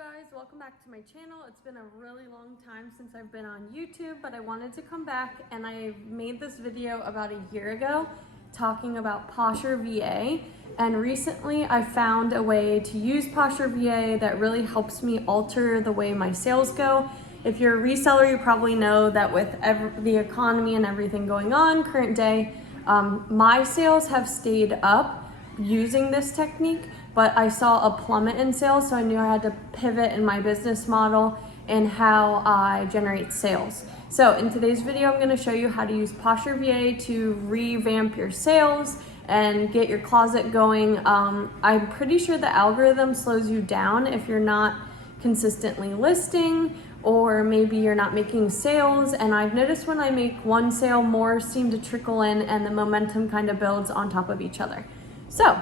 guys, welcome back to my channel. It's been a really long time since I've been on YouTube, but I wanted to come back, and I made this video about a year ago talking about Posher VA, and recently I found a way to use Posher VA that really helps me alter the way my sales go. If you're a reseller, you probably know that with the economy and everything going on current day, my sales have stayed up using this technique, but I saw a plummet in sales, so I knew I had to pivot in my business model and how I generate sales. So in today's video, I'm going to show you how to use Posher VA to revamp your sales and get your closet going. I'm pretty sure the algorithm slows you down if you're not consistently listing, or maybe you're not making sales. And I've noticed when I make one sale, more seem to trickle in and the momentum kind of builds on top of each other. So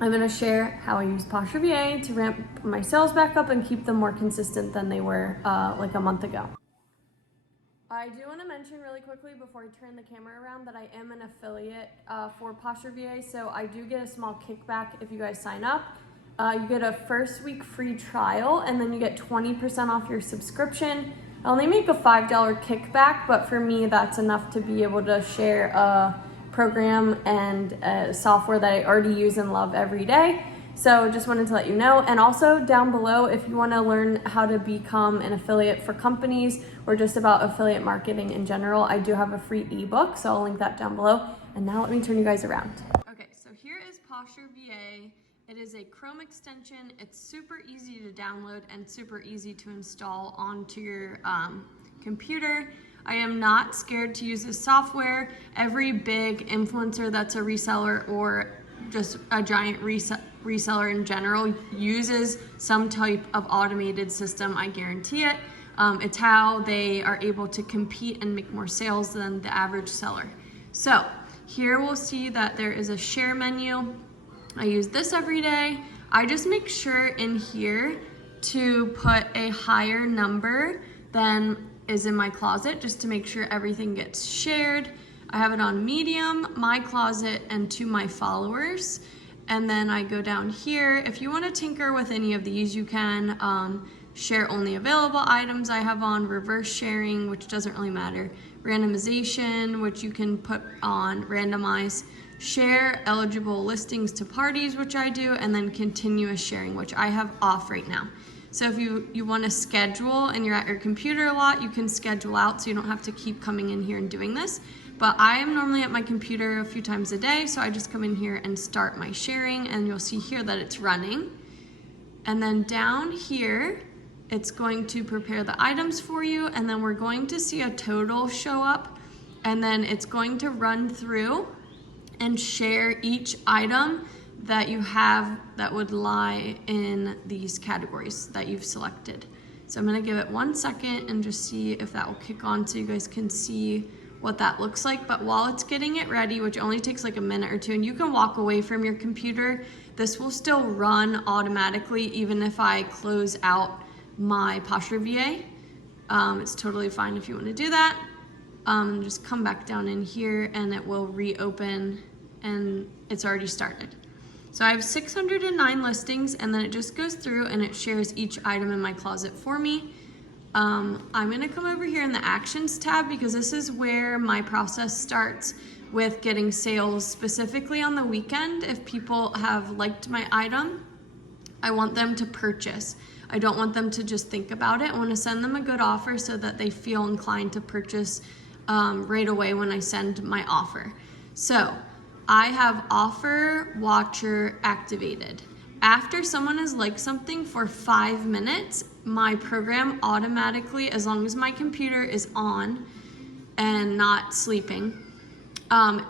I'm going to share how I use Posher VA to ramp my sales back up and keep them more consistent than they were like a month ago. I do want to mention really quickly before I turn the camera around that I am an affiliate for Posher VA, so I do get a small kickback if you guys sign up. You get a first week free trial, and then you get 20% off your subscription. I only make a $5 kickback, but for me that's enough to be able to share a program and software that I already use and love every day. So just wanted to let you know. And also down below, if you want to learn how to become an affiliate for companies or just about affiliate marketing in general, I do have a free ebook, so I'll link that down below. And now let me turn you guys around. Okay, so here is Posher VA. It is a Chrome extension. It's super easy to download and super easy to install onto your computer. I am not scared to use this software. Every big influencer that's a reseller or just a giant reseller in general uses some type of automated system, I guarantee it. It's how they are able to compete and make more sales than the average seller. So here we'll see that there is a share menu. I use this every day. I just make sure in here to put a higher number than is in my closet, just to make sure everything gets shared. I have it on medium, my closet, and to my followers. And then I go down here. If you want to tinker with any of these, you can. Share only available items I have on, reverse sharing, which doesn't really matter, randomization, which you can put on randomize, share eligible listings to parties, which I do, and then continuous sharing, which I have off right now. So if you want to schedule and you're at your computer a lot, you can schedule out so you don't have to keep coming in here and doing this. But I am normally at my computer a few times a day, so I just come in here and start my sharing, and you'll see here that it's running. And then down here, it's going to prepare the items for you, and then we're going to see a total show up, and then it's going to run through and share each item that you have that would lie in these categories that you've selected. So I'm gonna give it 1 second and just see if that will kick on so you guys can see what that looks like. But while it's getting it ready, which only takes like a minute or two, and you can walk away from your computer, this will still run automatically even if I close out my Posher VA. It's totally fine if you want to do that. Just come back down in here and it will reopen, and it's already started. So I have 609 listings, and then it just goes through and it shares each item in my closet for me. I'm gonna come over here in the Actions tab because this is where my process starts with getting sales, specifically on the weekend. If people have liked my item, I want them to purchase. I don't want them to just think about it. I want to send them a good offer so that they feel inclined to purchase right away when I send my offer. So I have offer watcher activated. After someone has liked something for 5 minutes, my program automatically, as long as my computer is on and not sleeping,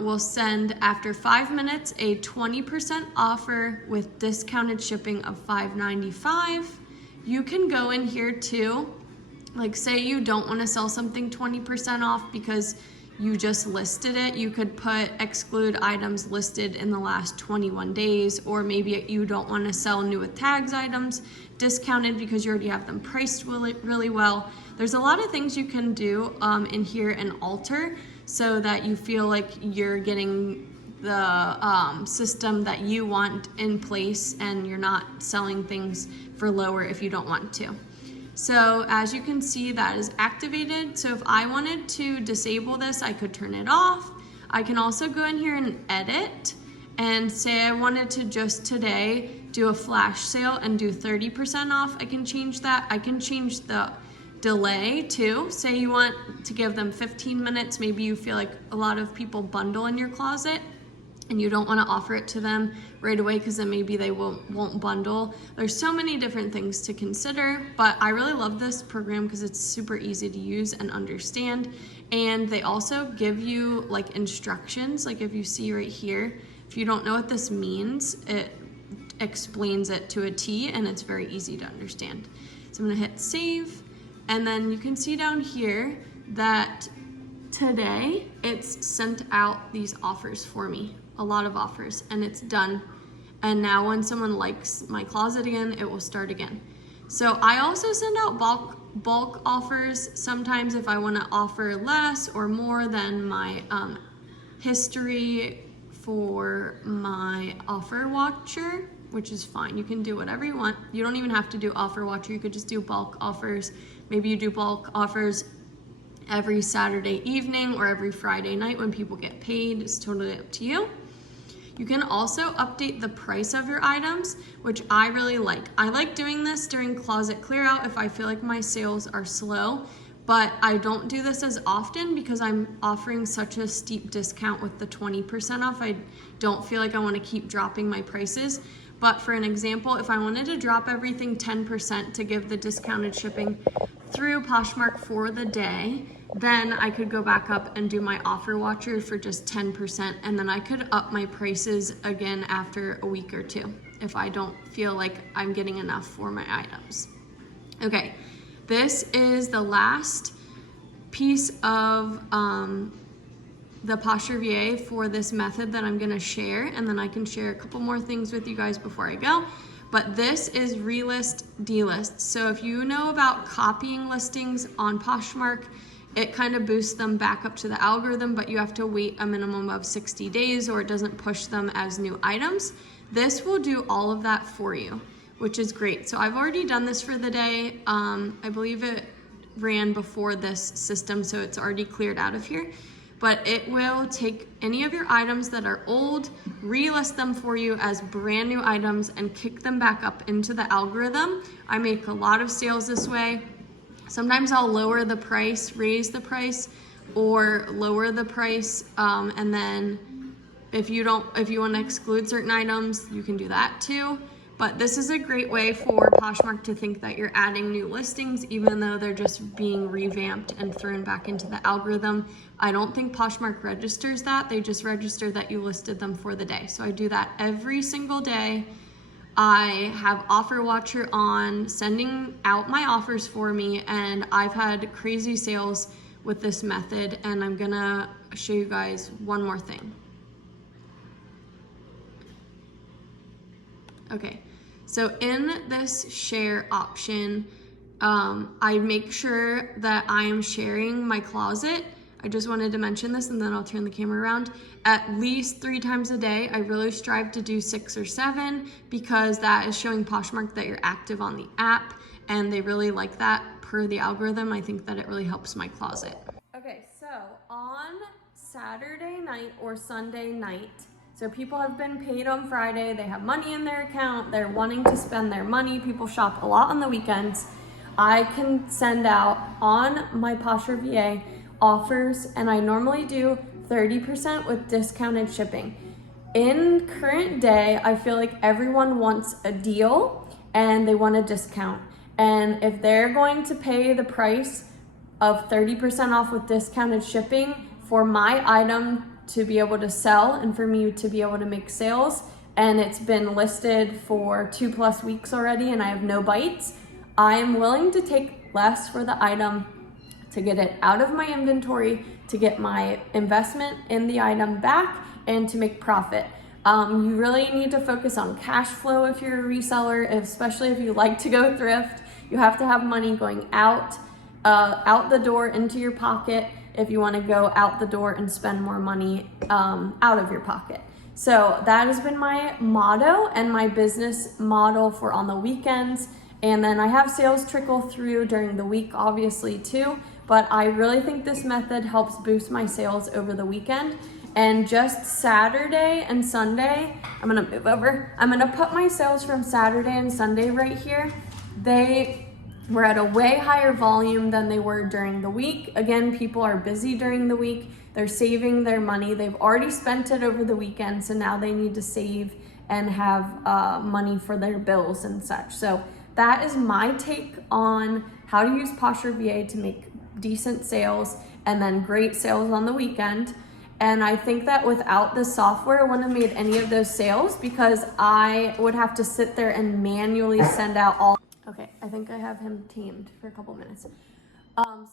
will send after 5 minutes a 20% offer with discounted shipping of $5.95. You can go in here too, like say you don't want to sell something 20% off because you just listed it. You could put exclude items listed in the last 21 days, or maybe you don't want to sell new with tags items discounted because you already have them priced really well. There's a lot of things you can do in here and alter so that you feel like you're getting the system that you want in place and you're not selling things for lower if you don't want to. So as you can see, that is activated. So if I wanted to disable this, I could turn it off. I can also go in here and edit and say I wanted to just today do a flash sale and do 30% off. I can change that. I can change the delay too. Say you want to give them 15 minutes. Maybe you feel like a lot of people bundle in your closet and you don't want to offer it to them right away because then maybe they won't bundle. There's so many different things to consider, but I really love this program because it's super easy to use and understand. And they also give you like instructions. Like if you see right here, if you don't know what this means, it explains it to a T and it's very easy to understand. So I'm gonna hit save, and then you can see down here that today it's sent out these offers for me, a lot of offers, and it's done. And now when someone likes my closet again, it will start again. So I also send out bulk offers sometimes if I want to offer less or more than my history for my offer watcher, which is fine. You can do whatever you want. You don't even have to do offer watcher. You could just do bulk offers. Maybe you do bulk offers every Saturday evening or every Friday night when people get paid. It's totally up to you. You can also update the price of your items, which I really like. I like doing this during closet clear out if I feel like my sales are slow, but I don't do this as often because I'm offering such a steep discount with the 20% off. I don't feel like I want to keep dropping my prices. But for an example, if I wanted to drop everything 10% to give the discounted shipping through Poshmark for the day, then I could go back up and do my offer watcher for just 10%, and then I could up my prices again after a week or two if I don't feel like I'm getting enough for my items. Okay, this is the last piece of the Posher VA for this method that I'm gonna share, and then I can share a couple more things with you guys before I go. But this is relist, delist. So if you know about copying listings on Poshmark, it kind of boosts them back up to the algorithm, but you have to wait a minimum of 60 days or it doesn't push them as new items. This will do all of that for you, which is great. So I've already done this for the day. I believe it ran before this system, so it's already cleared out of here. But it will take any of your items that are old, relist them for you as brand new items and kick them back up into the algorithm. I make a lot of sales this way. Sometimes I'll lower the price, raise the price, or lower the price, and then if you want to exclude certain items, you can do that too. But this is a great way for Poshmark to think that you're adding new listings, even though they're just being revamped and thrown back into the algorithm. I don't think Poshmark registers that. They just register that you listed them for the day. So I do that every single day. I have Offer Watcher on, sending out my offers for me, and I've had crazy sales with this method, and I'm gonna show you guys one more thing. Okay, so in this share option, I make sure that I am sharing my closet. I just wanted to mention this, and then I'll turn the camera around. At least 3 times a day. I really strive to do 6 or 7 because that is showing Poshmark that you're active on the app, and they really like that per the algorithm. I think that it really helps my closet. Okay, so on Saturday night or Sunday night, so people have been paid on Friday, they have money in their account, they're wanting to spend their money, people shop a lot on the weekends. I can send out on my Posher VA offers, and I normally do 30% with discounted shipping. In current day, I feel like everyone wants a deal and they want a discount. And if they're going to pay the price of 30% off with discounted shipping for my item to be able to sell and for me to be able to make sales, and it's been listed for 2+ weeks already and I have no bites, I am willing to take less for the item to get it out of my inventory, to get my investment in the item back, and to make profit. You really need to focus on cash flow if you're a reseller, especially if you like to go thrift. You have to have money going out the door into your pocket if you want to go out the door and spend more money out of your pocket. So that has been my motto and my business model for on the weekends And then I have sales trickle through during the week, obviously too, but I really think this method helps boost my sales over the weekend. And just Saturday and Sunday, I'm gonna move over. I'm gonna put my sales from Saturday and Sunday right here. They were at a way higher volume than they were during the week. Again, people are busy during the week. They're saving their money. They've already spent it over the weekend, so now they need to save and have money for their bills and such. So that is my take on how to use Posher VA to make decent sales and then great sales on the weekend. And I think that without this software, I wouldn't have made any of those sales because I would have to sit there and manually send out all. Okay, I think I have him tamed for a couple minutes.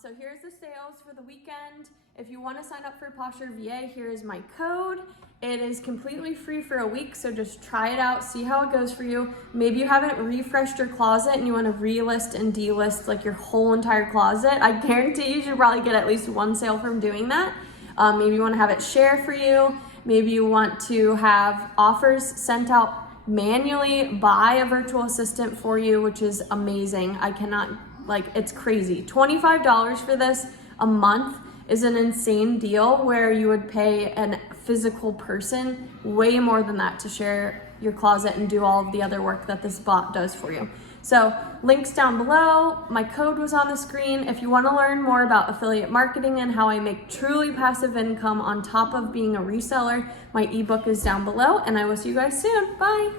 So here's the sales for the weekend. If you want to sign up for Posher VA, here is my code. It is completely free for a week, so just try it out, see how it goes for you. Maybe you haven't refreshed your closet and you want to relist and delist like your whole entire closet. I guarantee you should probably get at least one sale from doing that. Maybe you want to have it share for you. Maybe you want to have offers sent out manually by a virtual assistant for you, which is amazing. I cannot, like, it's crazy. $25 for this a month is an insane deal where you would pay a physical person way more than that to share your closet and do all of the other work that this bot does for you. So links down below. My code was on the screen. If you want to learn more about affiliate marketing and how I make truly passive income on top of being a reseller, my ebook is down below, and I will see you guys soon. Bye.